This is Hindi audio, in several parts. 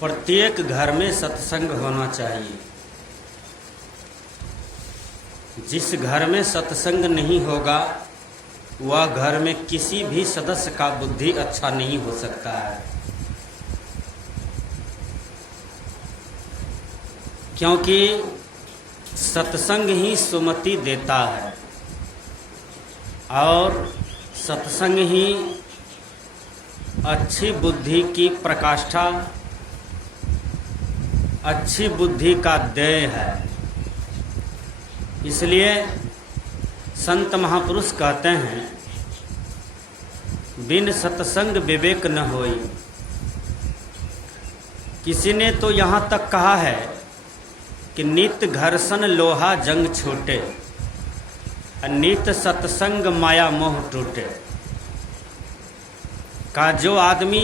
प्रत्येक घर में सत्संग होना चाहिए। जिस घर में सत्संग नहीं होगा वह घर में किसी भी सदस्य का बुद्धि अच्छा नहीं हो सकता है, क्योंकि सत्संग ही सुमति देता है और सत्संग ही अच्छी बुद्धि की प्रकाष्ठा, अच्छी बुद्धि का देय है। इसलिए संत महापुरुष कहते हैं, बिन सत्संग विवेक न होई। किसी ने तो यहाँ तक कहा है कि नित घर्षण लोहा जंग छूटे, नित सत्संग माया मोह टूटे। का जो आदमी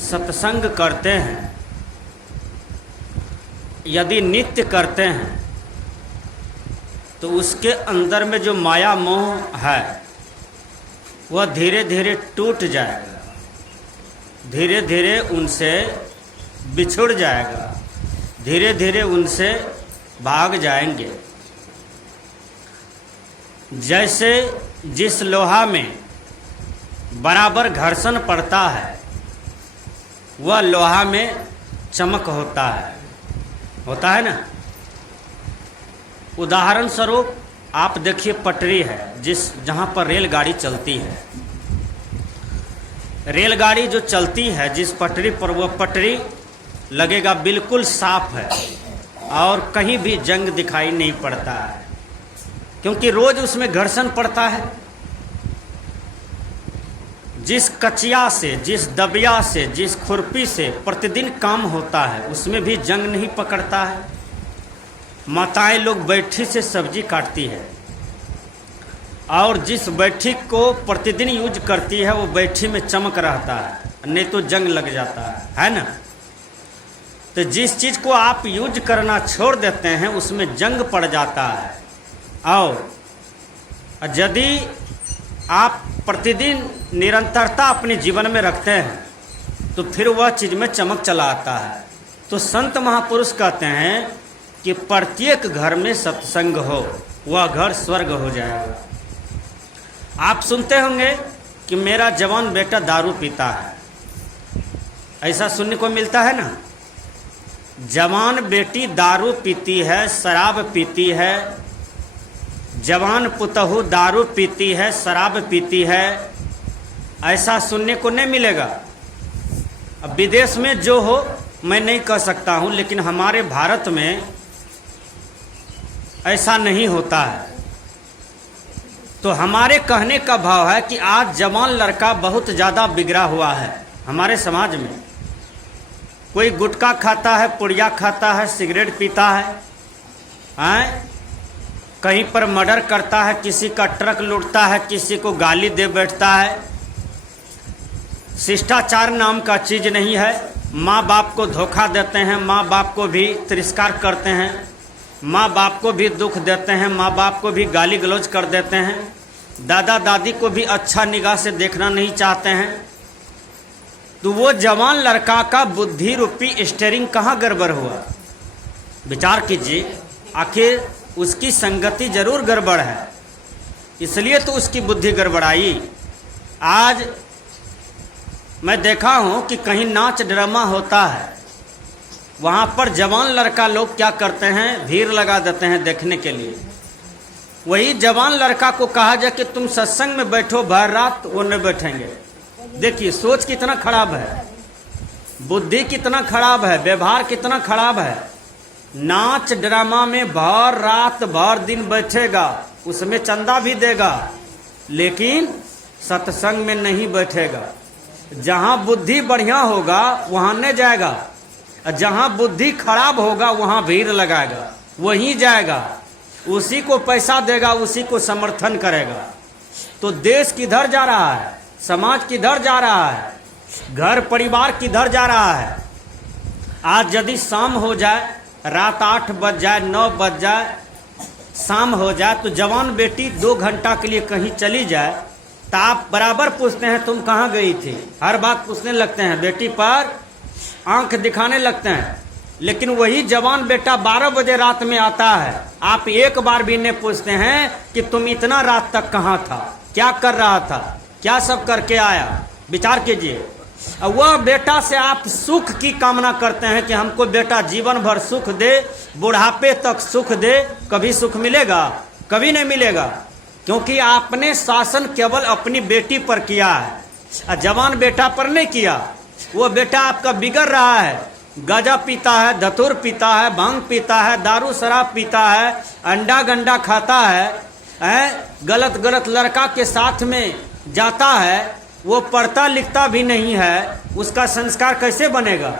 सत्संग करते हैं, यदि नित्य करते हैं, तो उसके अंदर में जो माया मोह है वह धीरे धीरे टूट जाएगा, धीरे धीरे उनसे बिछुड़ जाएगा, धीरे धीरे उनसे भाग जाएंगे। जैसे जिस लोहा में बराबर घर्षण पड़ता है वह लोहा में चमक होता है ना। उदाहरण स्वरूप आप देखिए, पटरी है जहाँ पर रेलगाड़ी चलती है। रेलगाड़ी जो चलती है जिस पटरी पर, वह पटरी लगेगा बिल्कुल साफ है और कहीं भी जंग दिखाई नहीं पड़ता है, क्योंकि रोज उसमें घर्षण पड़ता है। जिस कचिया से, जिस दबिया से, जिस खुरपी से प्रतिदिन काम होता है उसमें भी जंग नहीं पकड़ता है। माताएं लोग बैठी से सब्जी काटती है और जिस बैठी को प्रतिदिन यूज करती है वो बैठी में चमक रहता है, नहीं तो जंग लग जाता है ना। तो जिस चीज़ को आप यूज करना छोड़ देते हैं उसमें जंग पड़ जाता है, और यदि आप प्रतिदिन निरंतरता अपने जीवन में रखते हैं तो फिर वह चीज़ में चमक चला आता है। तो संत महापुरुष कहते हैं कि प्रत्येक घर में सत्संग हो, वह घर स्वर्ग हो जाएगा। आप सुनते होंगे कि मेरा जवान बेटा दारू पीता है, ऐसा सुनने को मिलता है ना। जवान बेटी दारू पीती है, शराब पीती है, जवान पुतहू दारू पीती है, शराब पीती है, ऐसा सुनने को नहीं मिलेगा। अब विदेश में जो हो मैं नहीं कह सकता हूँ, लेकिन हमारे भारत में ऐसा नहीं होता है। तो हमारे कहने का भाव है कि आज जवान लड़का बहुत ज़्यादा बिगड़ा हुआ है हमारे समाज में। कोई गुटखा खाता है, पुड़िया खाता है, सिगरेट पीता है, कहीं पर मर्डर करता है, किसी का ट्रक लूटता है, किसी को गाली दे बैठता है। शिष्टाचार नाम का चीज़ नहीं है। माँ बाप को धोखा देते हैं, माँ बाप को भी तिरस्कार करते हैं, माँ बाप को भी दुख देते हैं, माँ बाप को भी गाली गलौज कर देते हैं, दादा दादी को भी अच्छा निगाह से देखना नहीं चाहते हैं। तो वो जवान लड़का का बुद्धि रूपी स्टीयरिंग कहाँ गड़बड़ हुआ? विचार कीजिए। आखिर उसकी संगति जरूर गड़बड़ है, इसलिए तो उसकी बुद्धि गड़बड़ाई। आज मैं देखा हूँ कि कहीं नाच ड्रामा होता है, वहाँ पर जवान लड़का लोग क्या करते हैं, भीड़ लगा देते हैं देखने के लिए। वही जवान लड़का को कहा जाए कि तुम सत्संग में बैठो भर रात, वो न बैठेंगे। देखिए सोच कितना खराब है, बुद्धि कितना खराब है, व्यवहार कितना खराब है। नाच ड्रामा में भर रात भर दिन बैठेगा, उसमें चंदा भी देगा, लेकिन सत्संग में नहीं बैठेगा। जहाँ बुद्धि बढ़िया होगा वहाँ नहीं जाएगा, जहाँ बुद्धि खराब होगा वहाँ भीड़ लगाएगा, वहीं जाएगा, उसी को पैसा देगा, उसी को समर्थन करेगा। तो देश किधर जा रहा है, समाज किधर जा रहा है, घर परिवार किधर जा रहा है। आज यदि शाम हो जाए, रात 8 बज जाए, 9 बज जाए, शाम हो जाए, तो जवान बेटी 2 घंटा के लिए कहीं चली जाए तो आप बराबर पूछते हैं तुम कहाँ गई थी। हर बात पूछने लगते हैं, बेटी पर आंख दिखाने लगते हैं। लेकिन वही जवान बेटा 12 बजे रात में आता है, आप एक बार भी नहीं पूछते हैं कि तुम इतना रात तक कहाँ था, क्या कर रहा था, क्या सब करके आया। विचार कीजिए। वह बेटा से आप सुख की कामना करते हैं कि हमको बेटा जीवन भर सुख दे, बुढ़ापे तक सुख दे। कभी सुख मिलेगा? कभी नहीं मिलेगा, क्योंकि आपने शासन केवल अपनी बेटी पर किया है, जवान बेटा पर नहीं किया। वो बेटा आपका बिगड़ रहा है, गांजा पीता है, धतूर पीता है, भांग पीता है, दारू शराब पीता है, अंडा गंडा खाता है, गलत गलत लड़का के साथ में जाता है, वो पढ़ता लिखता भी नहीं है, उसका संस्कार कैसे बनेगा?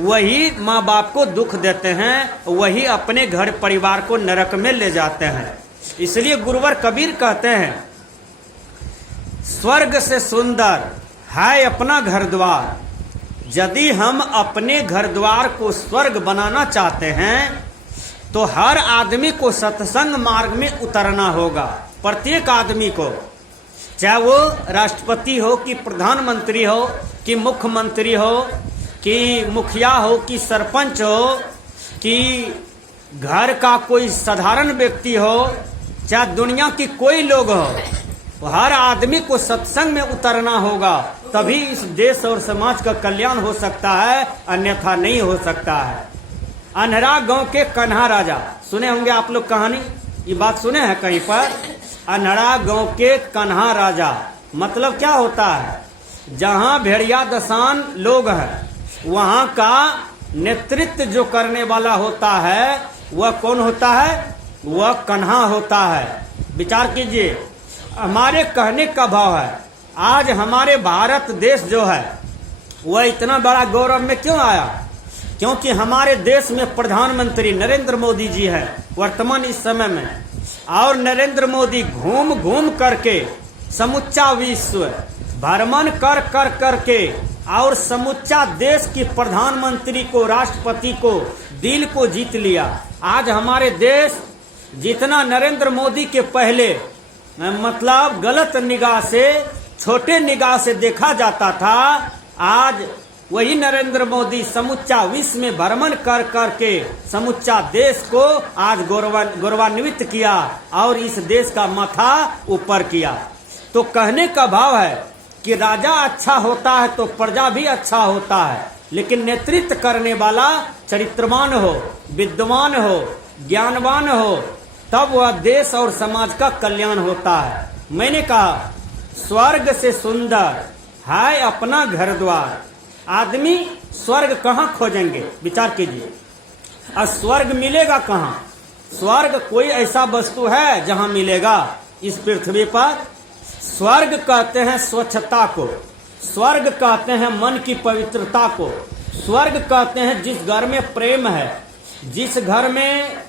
वही माँ बाप को दुख देते हैं, वही अपने घर परिवार को नरक में ले जाते हैं। इसलिए गुरुवर कबीर कहते हैं, स्वर्ग से सुंदर है अपना घर द्वार। यदि हम अपने घर द्वार को स्वर्ग बनाना चाहते हैं तो हर आदमी को सत्संग मार्ग में उतरना होगा। प्रत्येक आदमी को, चाहे वो राष्ट्रपति हो कि प्रधानमंत्री हो कि मुख्यमंत्री हो कि मुखिया हो कि सरपंच हो कि घर का कोई साधारण व्यक्ति हो, चाहे दुनिया की कोई लोग हो, तो हर आदमी को सत्संग में उतरना होगा, तभी इस देश और समाज का कल्याण हो सकता है, अन्यथा नहीं हो सकता है। अनहरा गांव के कन्हा राजा, सुने होंगे आप लोग कहानी, ये बात सुने हैं कहीं पर? अनहरा गांव के कन्हा राजा मतलब क्या होता है? जहां भेड़िया दसान लोग हैं, वहां का नेतृत्व जो करने वाला होता है वह कौन होता है? वह कन्हा होता है। विचार कीजिए, हमारे कहने का भाव है, आज हमारे भारत देश जो है वह इतना बड़ा गौरव में क्यों आया? क्योंकि हमारे देश में प्रधानमंत्री नरेंद्र मोदी जी हैं वर्तमान इस समय में, और नरेंद्र मोदी घूम घूम करके समुच्चा विश्व भ्रमण कर कर करके और समुच्चा देश की प्रधानमंत्री को, राष्ट्रपति को, दिल को जीत लिया। आज हमारे देश जितना नरेंद्र मोदी के पहले मतलब गलत निगाह से, छोटे निगाह से देखा जाता था, आज वही नरेंद्र मोदी समुच्चा विश्व में भ्रमण कर करके समुच्चा देश को आज गौरवान्वित किया और इस देश का माथा ऊपर किया। तो कहने का भाव है कि राजा अच्छा होता है तो प्रजा भी अच्छा होता है, लेकिन नेतृत्व करने वाला चरित्रवान हो, विद्वान हो, ज्ञानवान हो, तब वह देश और समाज का कल्याण होता है। मैंने कहा स्वर्ग से सुंदर है अपना घर द्वार। आदमी स्वर्ग कहाँ खोजेंगे? विचार कीजिए, और स्वर्ग मिलेगा कहाँ? स्वर्ग कोई ऐसा वस्तु है जहाँ मिलेगा इस पृथ्वी पर? स्वर्ग कहते हैं स्वच्छता को, स्वर्ग कहते हैं मन की पवित्रता को, स्वर्ग कहते हैं जिस घर में प्रेम है, जिस घर में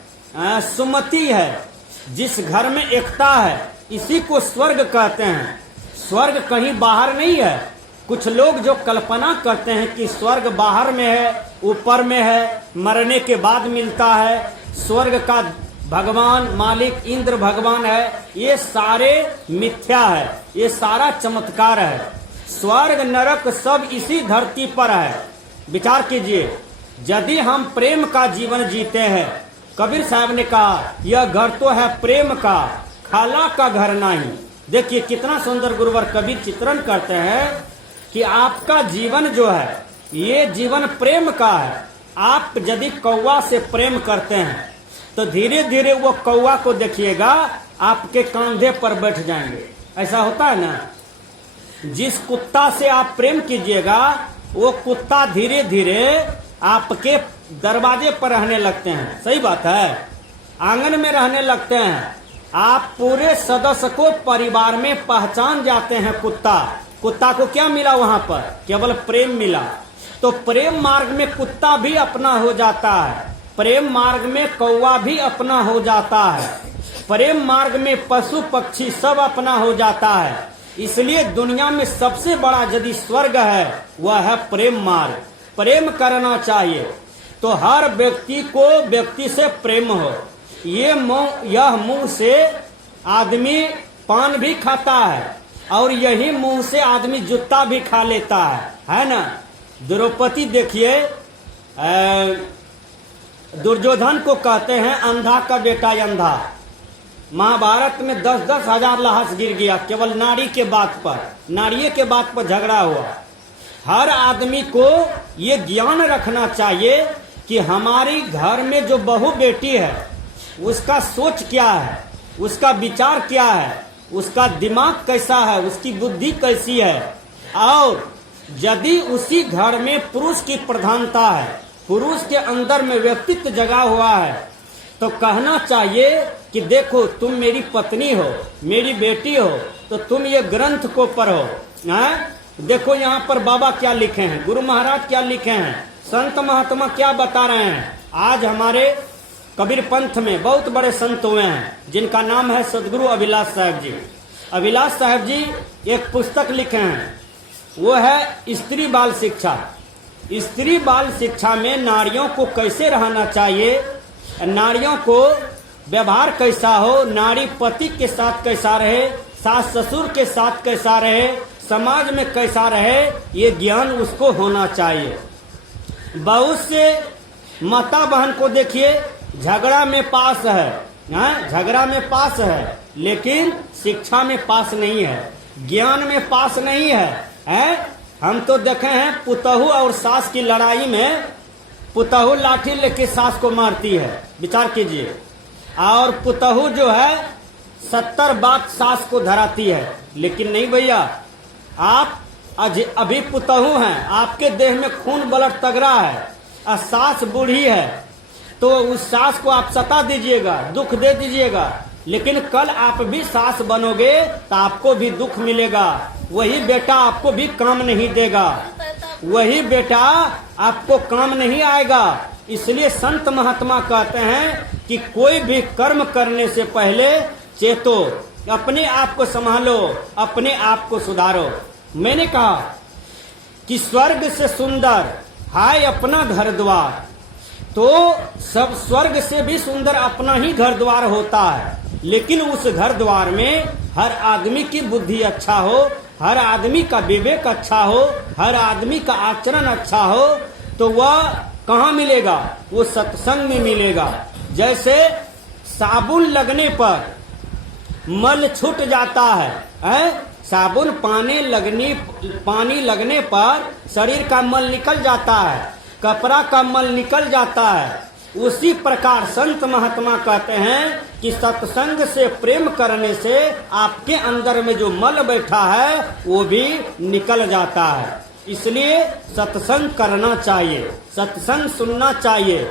सुमति है, जिस घर में एकता है, इसी को स्वर्ग कहते हैं। स्वर्ग कहीं बाहर नहीं है। कुछ लोग जो कल्पना करते हैं कि स्वर्ग बाहर में है, ऊपर में है, मरने के बाद मिलता है, स्वर्ग का भगवान मालिक इंद्र भगवान है, ये सारे मिथ्या है, ये सारा चमत्कार है। स्वर्ग नरक सब इसी धरती पर है। विचार कीजिए, यदि हम प्रेम का जीवन जीते हैं, कबीर साहब ने कहा यह घर तो है प्रेम का, खाला का घर नहीं। देखिए कितना सुंदर गुरुवर कबीर चित्रण करते हैं कि आपका जीवन जो है ये जीवन प्रेम का है। आप यदि कौवा से प्रेम करते हैं तो धीरे धीरे वो कौवा को देखिएगा आपके कंधे पर बैठ जाएंगे। ऐसा होता है ना? जिस कुत्ता से आप प्रेम कीजिएगा वो कुत्ता धीरे धीरे आपके दरवाजे पर रहने लगते हैं। सही बात है, आंगन में रहने लगते हैं। आप पूरे सदस्य को परिवार में पहचान जाते हैं। कुत्ता को क्या मिला वहां पर? केवल प्रेम मिला। तो प्रेम मार्ग में कुत्ता भी अपना हो जाता है, प्रेम मार्ग में कौवा भी अपना हो जाता है, प्रेम मार्ग में पशु पक्षी सब अपना हो जाता है। इसलिए दुनिया में सबसे बड़ा यदि स्वर्ग है वह है प्रेम मार्ग। प्रेम करना चाहिए तो हर व्यक्ति को व्यक्ति से प्रेम हो। यह मुंह से आदमी पान भी खाता है और यही मुंह से आदमी जूता भी खा लेता है ना? द्रौपदी देखिए दुर्योधन को कहते हैं अंधा का बेटा अंधा। महाभारत में 10-10 हजार लाश गिर गया केवल नारी के बात पर, नारिये के बात पर झगड़ा हुआ। हर आदमी को ये ज्ञान रखना चाहिए कि हमारी घर में जो बहू बेटी है उसका सोच क्या है, उसका विचार क्या है, उसका दिमाग कैसा है, उसकी बुद्धि कैसी है। और यदि उसी घर में पुरुष की प्रधानता है, पुरुष के अंदर में व्यक्तित्व जगा हुआ है, तो कहना चाहिए कि देखो तुम मेरी पत्नी हो, मेरी बेटी हो, तो तुम ये ग्रंथ को पढ़ो। देखो यहाँ पर बाबा क्या लिखे हैं, गुरु महाराज क्या लिखे हैं, संत महात्मा क्या बता रहे हैं। आज हमारे कबीर पंथ में बहुत बड़े संत हुए हैं जिनका नाम है सदगुरु अभिलाष साहब जी। अभिलाष साहब जी एक पुस्तक लिखे हैं, वो है स्त्री बाल शिक्षा। स्त्री बाल शिक्षा में नारियों को कैसे रहना चाहिए, नारियों को व्यवहार कैसा हो, नारी पति के साथ कैसा रहे, सास ससुर के साथ कैसा रहे, समाज में कैसा रहे, ये ज्ञान उसको होना चाहिए। बहुत से माता बहन को देखिए झगड़ा में पास है, झगड़ा में पास है, लेकिन शिक्षा में पास नहीं है, ज्ञान में पास नहीं है। हम तो देखे हैं पुतहू और सास की लड़ाई में पुतहू लाठी लेके सास को मारती है, विचार कीजिए। और पुतहू जो है 70 बात सास को धराती है। लेकिन नहीं भैया, आप अभी पुतहू हैं, आपके देह में खून ब्लड तगड़ा है और सास बूढ़ी है, तो उस सास को आप सता दीजिएगा, दुख दे दीजिएगा, लेकिन कल आप भी सास बनोगे तो आपको भी दुख मिलेगा। वही बेटा आपको भी काम नहीं देगा, वही बेटा आपको काम नहीं आएगा। इसलिए संत महात्मा कहते हैं कि कोई भी कर्म करने से पहले चेतो, अपने आप को संभालो, अपने आप को सुधारो। मैंने कहा कि स्वर्ग से सुंदर हाय अपना घर द्वार, तो सब स्वर्ग से भी सुंदर अपना ही घर द्वार होता है। लेकिन उस घर द्वार में हर आदमी की बुद्धि अच्छा हो, हर आदमी का विवेक अच्छा हो, हर आदमी का आचरण अच्छा हो, तो वह कहाँ मिलेगा? वो सत्संग में मिलेगा। जैसे साबुन लगने पर मल छूट जाता है, साबुन पानी लगने पर शरीर का मल निकल जाता है, कपड़ा का मल निकल जाता है। उसी प्रकार संत महात्मा कहते हैं कि सत्संग से प्रेम करने से आपके अंदर में जो मल बैठा है वो भी निकल जाता है। इसलिए सत्संग करना चाहिए, सत्संग सुनना चाहिए,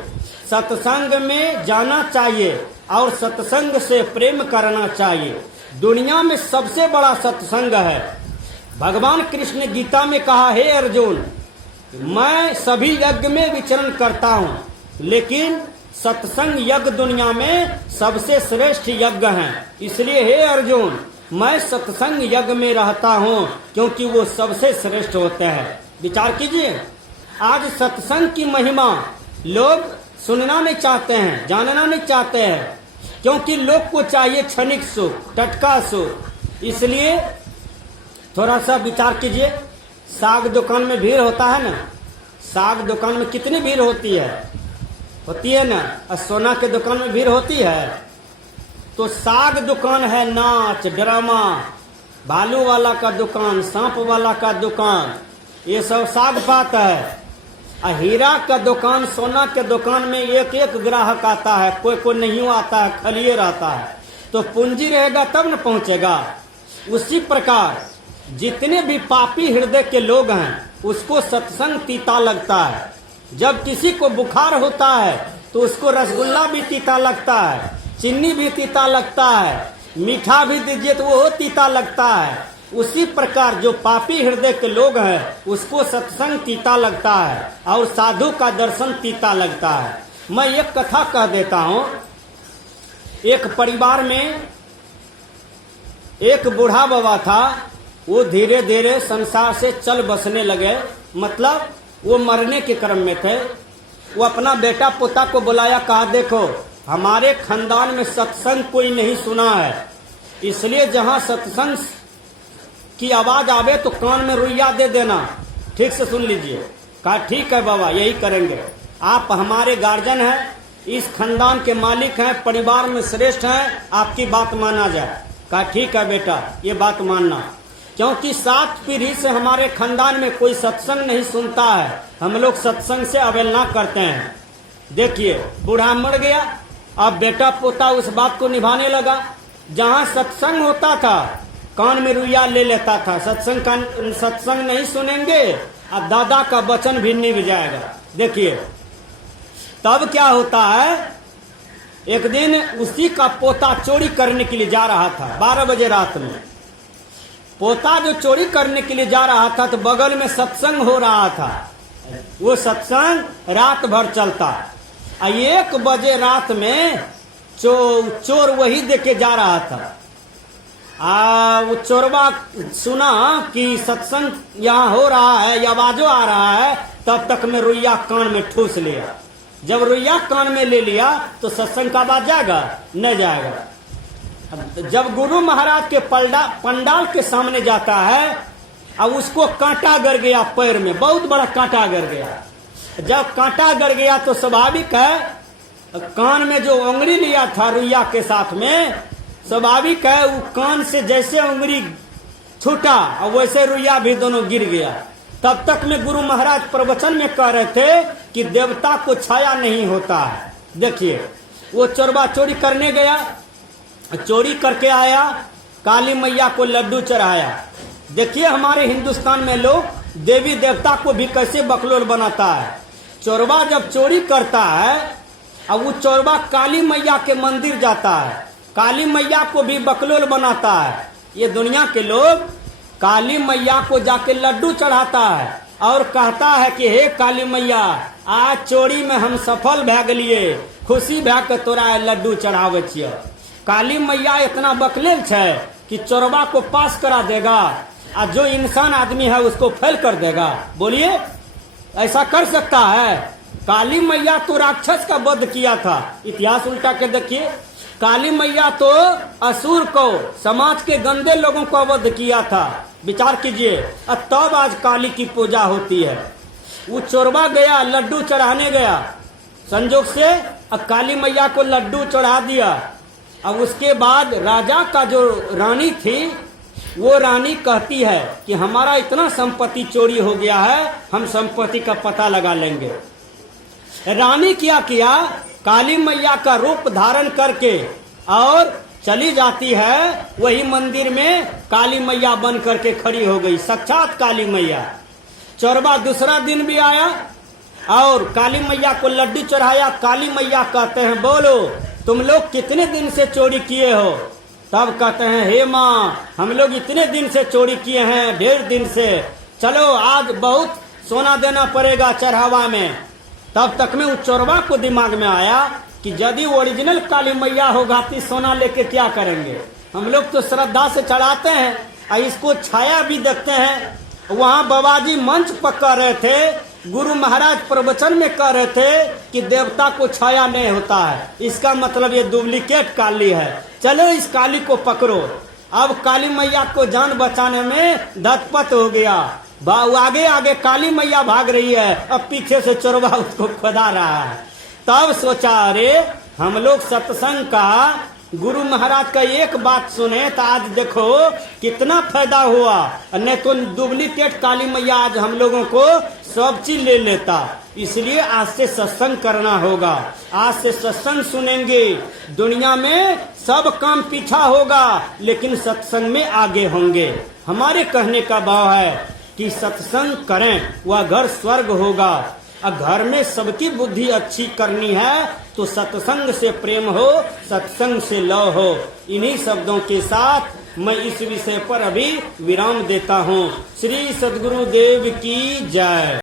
सत्संग में जाना चाहिए और सत्संग से प्रेम करना चाहिए। दुनिया में सबसे बड़ा सत्संग है। भगवान कृष्ण ने गीता में कहा, हे अर्जुन, मैं सभी यज्ञ में विचरण करता हूँ, लेकिन सत्संग यज्ञ दुनिया में सबसे श्रेष्ठ यज्ञ है। इसलिए हे अर्जुन, मैं सत्संग यज्ञ में रहता हूँ, क्योंकि वो सबसे श्रेष्ठ होते हैं। विचार कीजिए, आज सत्संग की महिमा लोग सुनना नहीं चाहते हैं, जानना नहीं चाहते हैं, क्योंकि लोग को चाहिए क्षणिक सुख, टटका सुख। इसलिए थोड़ा सा विचार कीजिए, साग दुकान में भीड़ होता है ना, साग दुकान में कितनी भीड़ होती है ना, और सोना के दुकान में भीड़ होती है। तो साग दुकान है नाच ड्रामा, भालू वाला का दुकान, सांप वाला का दुकान, ये सब साग पात है। हीरा का दुकान, सोना के दुकान में एक एक ग्राहक आता है, कोई कोई नहीं आता है, खलिए रहता है। तो पूंजी रहेगा तब न पहुंचेगा। उसी प्रकार जितने भी पापी हृदय के लोग हैं उसको सत्संग तीता लगता है। जब किसी को बुखार होता है तो उसको रसगुल्ला भी तीता लगता है, चीनी भी तीता लगता है, मीठा भी दीजिए तो वो तीता लगता है। उसी प्रकार जो पापी हृदय के लोग हैं उसको सत्संग तीता लगता है और साधु का दर्शन तीता लगता है। मैं एक कथा कह देता हूँ। एक परिवार में एक बूढ़ा बाबा था, वो धीरे धीरे संसार से चल बसने लगे, मतलब वो मरने के क्रम में थे। वो अपना बेटा पोता को बुलाया, कहा देखो हमारे खानदान में सत्संग कोई नहीं सुना है, इसलिए जहाँ सत्संग की आवाज आवे तो कान में रुइया दे देना। ठीक से सुन लीजिए, कहा ठीक है बाबा, यही करेंगे। आप हमारे गार्जियन हैं, इस खानदान के मालिक हैं, परिवार में श्रेष्ठ हैं, आपकी बात माना जाए। कहा ठीक है बेटा, ये बात मानना, क्योंकि 7 पीढ़ी से हमारे खानदान में कोई सत्संग नहीं सुनता है, हम लोग सत्संग से अवहेलना करते हैं। देखिए बूढ़ा मर गया, अब बेटा पोता उस बात को निभाने लगा। जहाँ सत्संग होता था कान में रुइया ले लेता था, सत्संग नहीं सुनेंगे, अब दादा का वचन भी निभ जाएगा। देखिए तब क्या होता है, एक दिन उसी का पोता चोरी करने के लिए जा रहा था 12 बजे रात में। पोता जो चोरी करने के लिए जा रहा था तो बगल में सत्संग हो रहा था, वो सत्संग रात भर चलता। 1 बजे रात में चोर वही देके जा रहा था। वो चोरवा सुना कि सत्संग यहाँ हो रहा है, आवाजों आ रहा है, तब तक में रुइया कान में ठूस लिया। जब रुइया कान में ले लिया तो सत्संग का आवाज जाएगा? नहीं जाएगा। जब गुरु महाराज के पंडाल के सामने जाता है, अब उसको कांटा गड़ गया पैर में, बहुत बड़ा कांटा गड़ गया। जब कांटा गड़ गया तो स्वाभाविक है, कान में जो उंगली लिया था रुइया के साथ में, स्वाभाविक है वो कान से जैसे उंगली छूटा और वैसे रुइया भी दोनों गिर गया। तब तक में गुरु महाराज प्रवचन में कह रहे थे कि देवता को छाया नहीं होता है। देखिए वो चोरबा चोरी करने गया, चोरी करके आया, काली मैया को लड्डू चढ़ाया। देखिए हमारे हिंदुस्तान में लोग देवी देवता को भी कैसे बकलोल बनाता है। चोरबा जब चोरी करता है, अब वो चोरबा काली मैया के मंदिर जाता है, काली मैया को भी बकलोल बनाता है। ये दुनिया के लोग काली मैया को जाके लड्डू चढ़ाता है और कहता है कि हे काली मैया, आज चोरी में हम सफल भै गलिए, खुशी भै के तोरा लड्डू चढ़ावे छियै। काली मैया इतना बकलेल है कि चोरबा को पास करा देगा और जो इंसान आदमी है उसको फेल कर देगा। बोलिए ऐसा कर सकता है? काली मैया तो राक्षस का वध किया था। इतिहास उल्टा के देखिए, काली मैया तो असुर को, समाज के गंदे लोगों को वध किया था। विचार कीजिए, तब आज काली की पूजा होती है। वो चोरबा गया, लड्डू चढ़ाने गया, संजोग से काली मैया को लड्डू चढ़ा दिया। अब उसके बाद राजा का जो रानी थी, वो रानी कहती है कि हमारा इतना संपत्ति चोरी हो गया है, हम संपत्ति का पता लगा लेंगे। रानी क्या किया, काली मैया का रूप धारण करके और चली जाती है, वही मंदिर में काली मैया बन करके खड़ी हो गई, साक्षात काली मैया। चोरबा दूसरा दिन भी आया और काली मैया को लड्डू चढ़ाया। काली मैया कहते हैं बोलो तुम लोग कितने दिन से चोरी किए हो? तब कहते हैं हे माँ, हम लोग इतने दिन से चोरी किए हैं, ढेर दिन से, चलो आज बहुत सोना देना पड़ेगा चढ़ावा में। तब तक में उस चोरबा को दिमाग में आया कि यदि ओरिजिनल काली मैया होगा तो सोना लेके क्या करेंगे, हम लोग तो श्रद्धा से चढ़ाते हैं और इसको छाया भी देखते हैं। वहाँ बाबाजी मंच पर कह रहे थे, गुरु महाराज प्रवचन में कह रहे थे कि देवता को छाया नहीं होता है, इसका मतलब ये डुप्लीकेट काली है, चलो इस काली को पकड़ो। अब काली मैया को जान बचाने में धतपत हो गया, आगे आगे काली मैया भाग रही है, अब पीछे से चोरबा उसको खोदा रहा है। तब सोचा अरे हम लोग सत्संग का, गुरु महाराज का एक बात सुने तो आज देखो कितना फायदा हुआ, नहीं तो डुप्लीकेट काली मैया आज हम लोगों को सब चीज ले लेता। इसलिए आज से सत्संग करना होगा, आज से सत्संग सुनेंगे, दुनिया में सब काम पीछा होगा लेकिन सत्संग में आगे होंगे। हमारे कहने का भाव है कि सत्संग करें, वह घर स्वर्ग होगा। घर में सबकी बुद्धि अच्छी करनी है तो सत्संग से प्रेम हो, सत्संग से लव हो। इन्हीं शब्दों के साथ मैं इस विषय पर अभी विराम देता हूँ। श्री सद्गुरुदेव की जय।